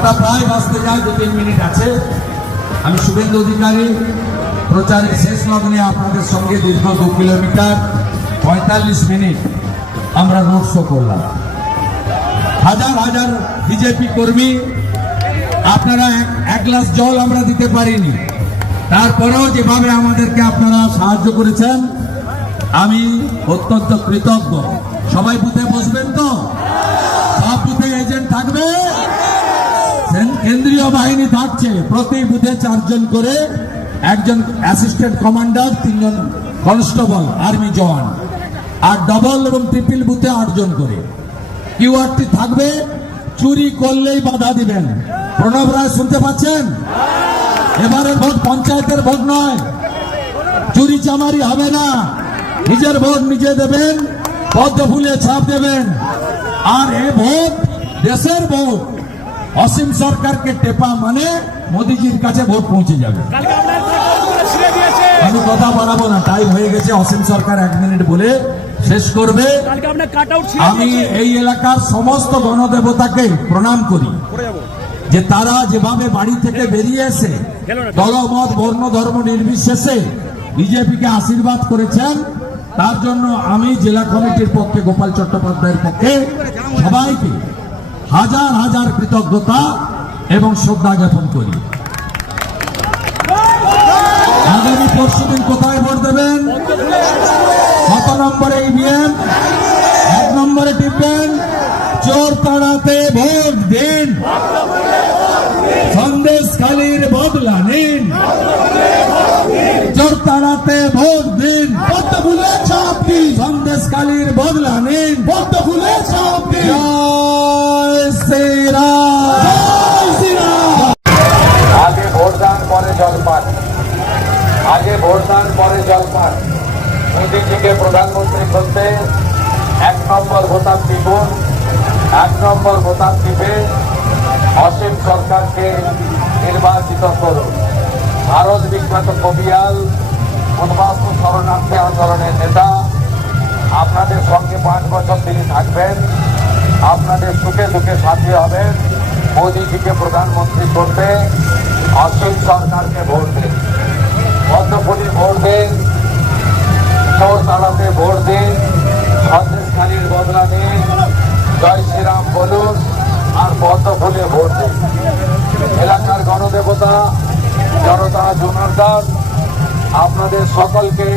ছটা প্রায় বাজতে যায়, 2-3 মিনিট আছে। আমি শুভেন্দু অধিকারী প্রচারের শেষ লগ্নে আপনাদের সঙ্গে দীর্ঘ 2 কিলোমিটার 45 মিনিট আমরা রোড শো করলাম। হাজার হাজার বিজেপি কর্মী, আপনারা এক গ্লাস জল আমরা দিতে পারিনি, তারপরেও যেভাবে আমাদেরকে আপনারা সাহায্য করেছেন আমি অত্যন্ত কৃতজ্ঞ। সবাই বুথে বসবেন তো? সব বুথে এজেন্ট থাকবে, কেন্দ্রীয় বাহিনী থাকছে, প্রতি বুথে 4 জন করে, একজন অ্যাসিস্ট্যান্ট কমান্ডার, 3 জন কনস্টেবল আর্মি জওয়ান, আর ডবল এবং ট্রিপল বুথে 8 জন করে। কিউআরটি থাকবে, চুরি করলেই বাধা দিবেন। প্রণব রায় শুনতে পাচ্ছেন? এবারের ভোট পঞ্চায়েতের ভোট নয়, চুরি চামারি হবে না, নিজের ভোট নিজে দেবেন, পদ্ম ফুলে ছাপ দেবেন। আর এ ভোট দেশের ভোট, অসীম সরকারকে টেপা মানে মোদিজির কাছে ভোট পৌঁছে যাবে। আমি কথা বাড়াবো না, টাইম হয়ে গেছে। অসীম সরকার 1 মিনিট বলে শেষ করবে। আমি এই এলাকার সমস্ত গণদেবতাকে প্রণাম করি যে তারা যেভাবে বাড়ি থেকে বেরিয়ে এসে দলমত বর্ণ ধর্ম নির্বিশেষে বিজেপিকে আশীর্বাদ করেছেন, তার জন্য আমি জেলা কমিটির পক্ষে, গোপাল চট্টোপাধ্যায়ের পক্ষে সবাইকে হাজার হাজার কৃতজ্ঞতা এবং শ্রদ্ধা জ্ঞাপন করি। আগামী পরশুদিন কোথায় ভোট দেবেন? কত নম্বরে ইভিএম? 1 নম্বরে টিপবেন। চোর তাড়াতে ভোট দিন, সন্দেশখালীর বদলা নিন। চোর তাড়াতে ভোট দিন, পদ্ম ফুলে ছাপ দিন, সন্দেশখালীর বদলা নিন, পদ্ম ফুলে ছাপ দিন। জয় শ্রীরাম, জয় শ্রীরাম। আগে ভোটদান পরে জলপান, আগে ভোটদান পরে জলপান। মোদীজিকে প্রধানমন্ত্রী করতে 1 নম্বর ভোটার টিপুন, 1 নম্বর ভোটার টিপে অসীম সরকারকে নির্বাচিত করুন। ভারত বিখ্যাত কবিয়াল, উদ্বাস্তু শরণার্থী আন্দোলনের নেতা, আপনাদের সঙ্গে 5 বছর তিনি থাকবেন, আপনাদের সুখে দুঃখে সাথী হবেন। মোদীজিকে প্রধানমন্ত্রী করতে অসীম সরকারকে ভোট দিন, পদ্মফুলি ভোট দিন, চোর তাড়াতে ভোট দিন, সন্দেশখালীর বদলা নিন, জয় শ্রীরাম বলুন, আর পদ্মফুলে ভোট দিন। এলাকার গণদেবতা, জনতা জনার্দন আপনাদের সকলকে